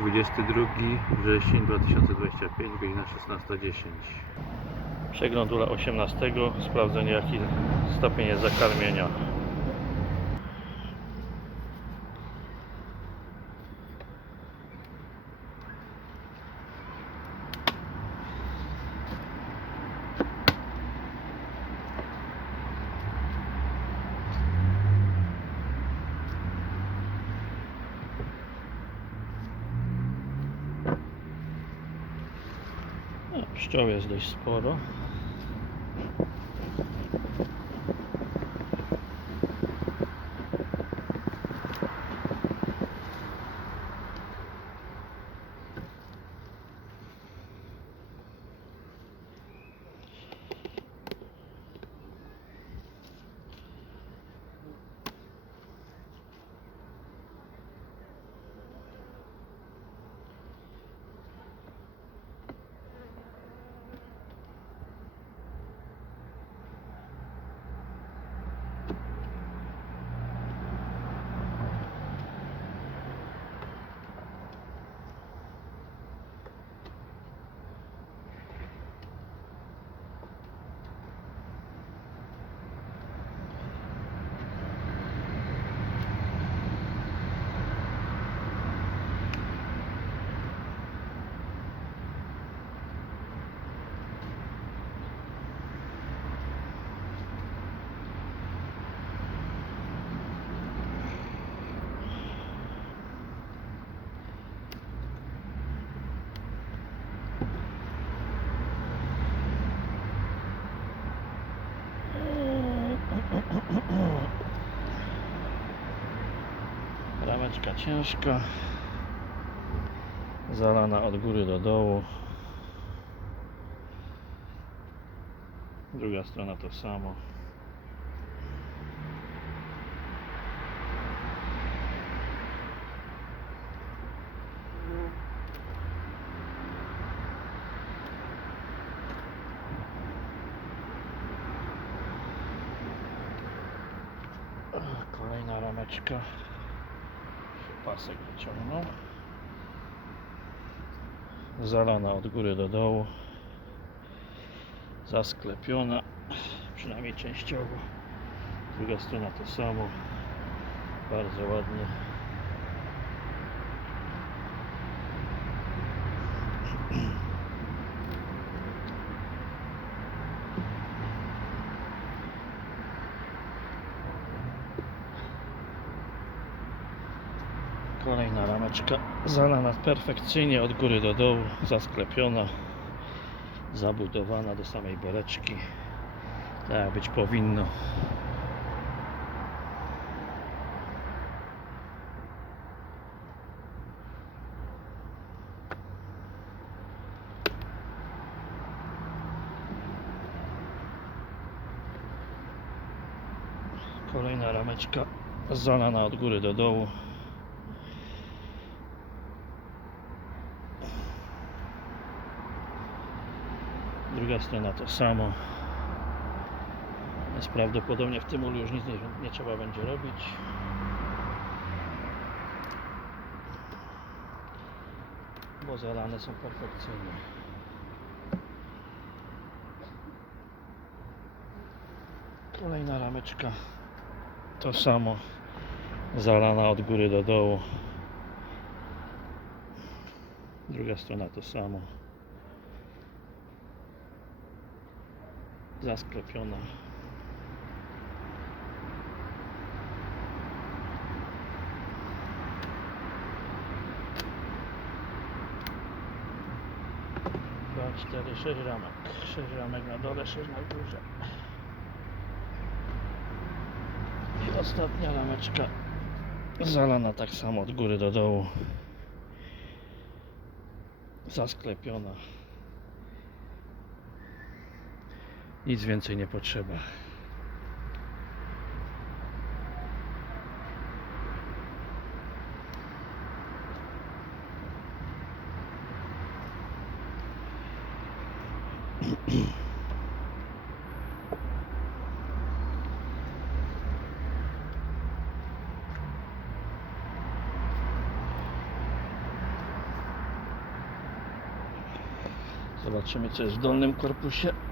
22 wrzesień 2025, godzina 16.10. Przegląd ula 18, sprawdzenie jaki stopień jest zakarmienia. Pszczoł jest dość sporo. Rameczka ciężka. Zalana od góry do dołu. Druga strona to samo. Kolejna rameczka. Pasek wyciągnął. Zalana od góry do dołu. Zasklepiona. Przynajmniej częściowo. Druga strona to samo. Bardzo ładnie. Kolejna rameczka zalana perfekcyjnie od góry do dołu, zasklepiona, zabudowana do samej beleczki. Tak być powinno. Kolejna rameczka zalana od góry do dołu. Druga strona to samo. Więc prawdopodobnie w tym ulu już nic nie, nie trzeba będzie robić. Bo zalane są perfekcyjnie. Kolejna rameczka. To samo. Zalana od góry do dołu. Druga strona to samo. Zasklepiona. Dwa, cztery, sześć ramek. Sześć ramek na dole, sześć na górze. I ostatnia rameczka zalana tak samo od góry do dołu. Zasklepiona. Nic więcej nie potrzeba. Zobaczymy co jest w dolnym korpusie.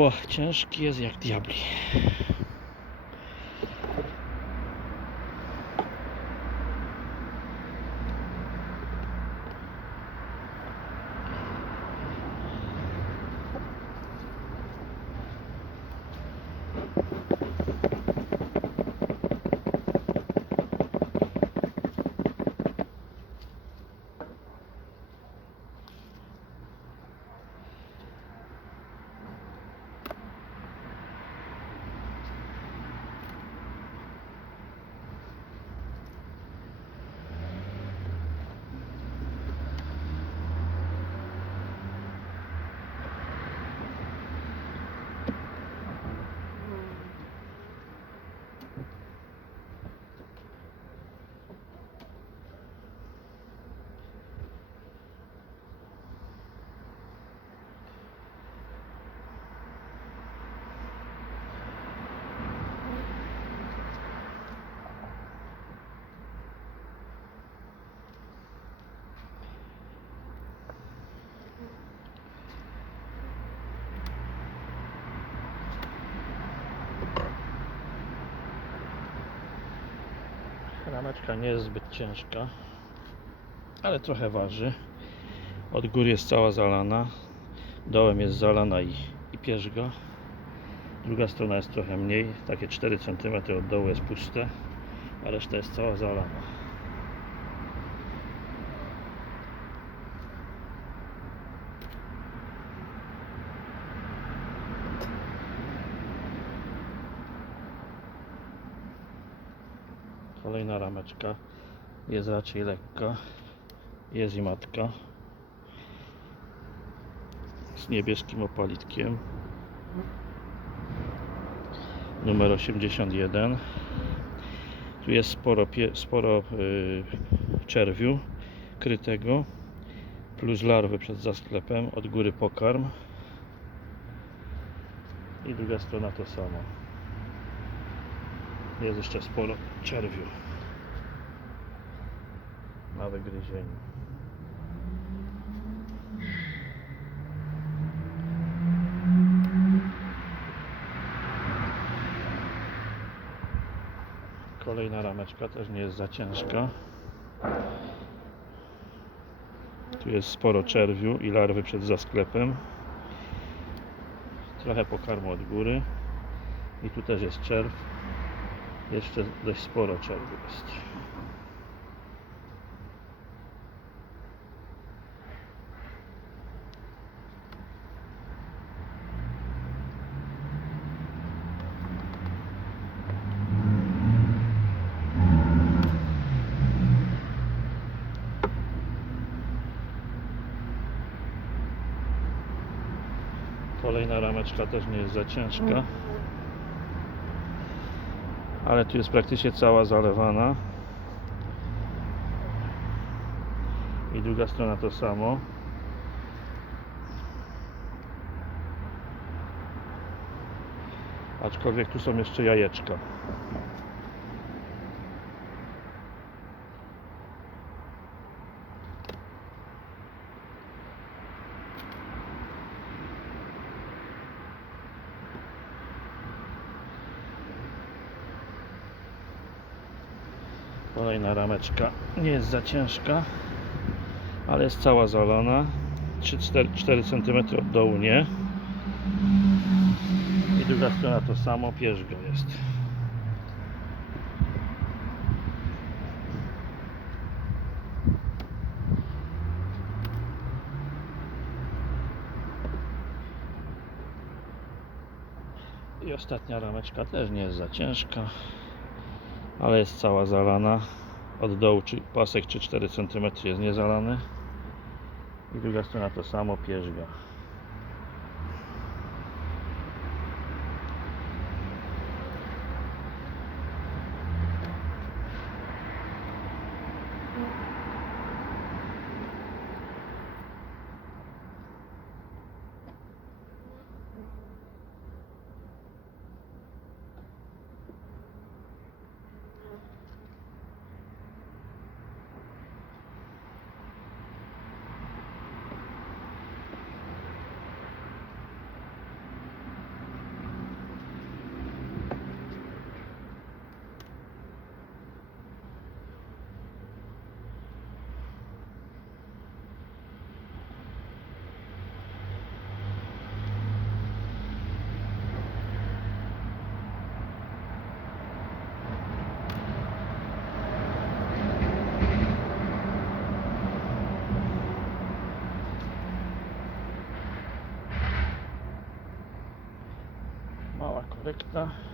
O, ciężki jest jak diabli. Rameczka nie jest zbyt ciężka, ale trochę waży. Od góry jest cała zalana, dołem jest zalana i, i pierzga. Druga strona jest trochę mniej, takie 4 cm od dołu jest puste, a reszta jest cała zalana. Kolejna rameczka jest raczej lekka. Jest i matka z niebieskim opalitkiem. Numer 81. Tu jest sporo, sporo yy, czerwiu krytego plus larwy przed zasklepem, od góry pokarm i druga strona to samo. Jest jeszcze sporo czerwiu na wygryzieniu. Kolejna rameczka też nie jest za ciężka. Tu jest sporo czerwiu i larwy przed zasklepem. Trochę pokarmu od góry. I tu też jest czerw. Jeszcze dość sporo czerwiu jest. Kolejna rameczka też nie jest za ciężka. Ale tu jest praktycznie cała zalewana. I druga strona to samo. Aczkolwiek tu są jeszcze jajeczka. Kolejna rameczka nie jest za ciężka, ale jest cała zalana. 3-4 cm od dołu nie. I druga strona to samo, pierzga jest. I ostatnia rameczka też nie jest za ciężka ale jest cała zalana. Od dołu czy pasek czy 4 cm jest niezalany. I druga strona to samo pierzga była.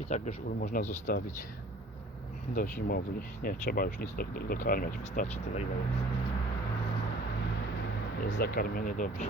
I tak już można zostawić do zimowli. Nie trzeba już nic do, do, dokarmiać, wystarczy tyle ile jest. Jest zakarmiony dobrze.